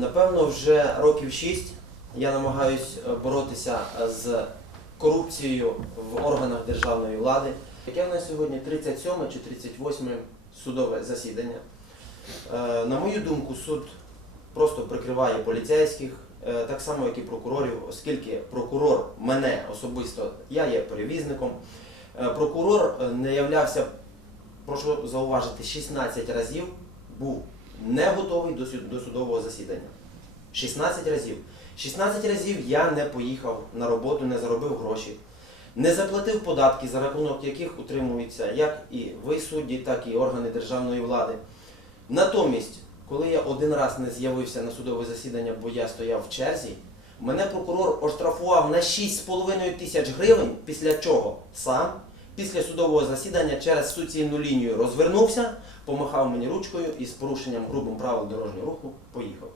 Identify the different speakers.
Speaker 1: Напевно, вже років шість я намагаюсь е, боротися з корупцією в органах державної влади. Яке в нас сьогодні 37 чи 38 судове засідання. Е, На мою думку, суд просто прикриває поліцейських, е, так само, як і прокурорів, оскільки прокурор мене особисто, я є перевізником. Е, Прокурор е, не являвся, прошу зауважити, 16 разів був не готовий до суд- до судового засідання. 16 разів. 16 разів я не поїхав на роботу, не заробив гроші, не заплатив податки, за рахунок яких утримуються як і ви судді, так і органи державної влади. Натомість, коли я один раз не з'явився на судове засідання, бо я стояв в черзі, мене прокурор оштрафував на 6,5 тисяч гривень, після чого сам після судового засідання через суцільну лінію розвернувся, помахав мені ручкою і з порушенням грубим правил дорожнього руху поїхав.